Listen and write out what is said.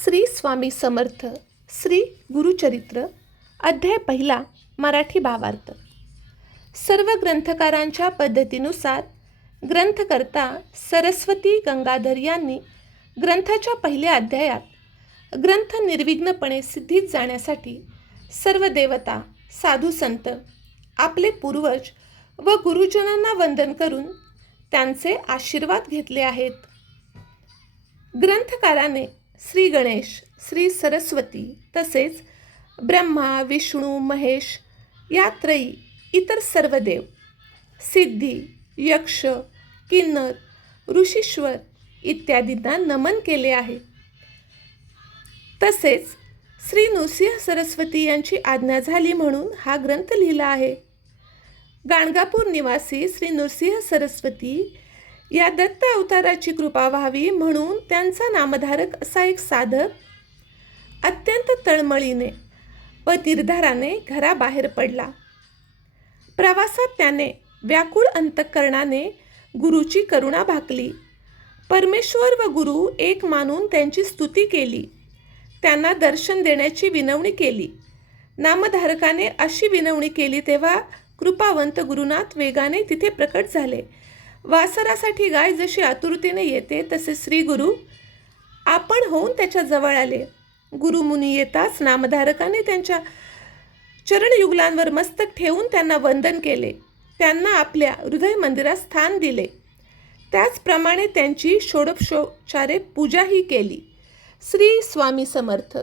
श्री स्वामी समर्थ श्री गुरुचरित्र अध्याय पहिला मराठी भावार्थ। सर्व ग्रंथकारांच्या पद्धतीनुसार ग्रंथकर्ता सरस्वती गंगाधर यांनी ग्रंथाच्या पहिल्या अध्यायात ग्रंथ निर्विघ्नपणे सिद्धीत जाण्यासाठी सर्व देवता साधू संत आपले पूर्वज व गुरुजनांना वंदन करून त्यांचे आशीर्वाद घेतले आहेत। ग्रंथकाराने श्री गणेश, श्री सरस्वती तसेच ब्रह्मा, विष्णू, महेश या त्रयी इतर सर्व देव, सिद्धी, यक्ष, किन्नर, ऋषीश्वर इत्यादींना नमन केले आहे। तसेच श्री नृसिंह सरस्वती यांची आज्ञा झाली म्हणून हा ग्रंथ लिहिला आहे। गाणगापूर निवासी श्री नृसिंह सरस्वती या दत्त अवताराची कृपा व्हावी म्हणून त्यांचा नामधारक असा एक साधक अत्यंत तळमळीने व निर्धाराने घराबाहेर पडला। प्रवासात त्याने व्याकुळ अंतःकरणाने गुरुची करुणा भाकली। परमेश्वर व गुरु एक मानून त्यांची स्तुती केली, त्यांना दर्शन देण्याची विनवणी केली। नामधारकाने अशी विनवणी केली तेव्हा कृपावंत गुरुनाथ वेगाने तिथे प्रकट झाले। वासरासाठी गाय जशी आतुरतेने येते तसे श्री गुरु आपण होऊन त्याच्या जवळ आले। गुरुमुनी येताच नामधारकाने त्यांच्या चरणयुगलांवर मस्तक ठेवून त्यांना वंदन केले, त्यांना आपल्या हृदय मंदिरात स्थान दिले। त्याचप्रमाणे त्यांची षोडशोपचारे पूजाही केली। श्री स्वामी समर्थ।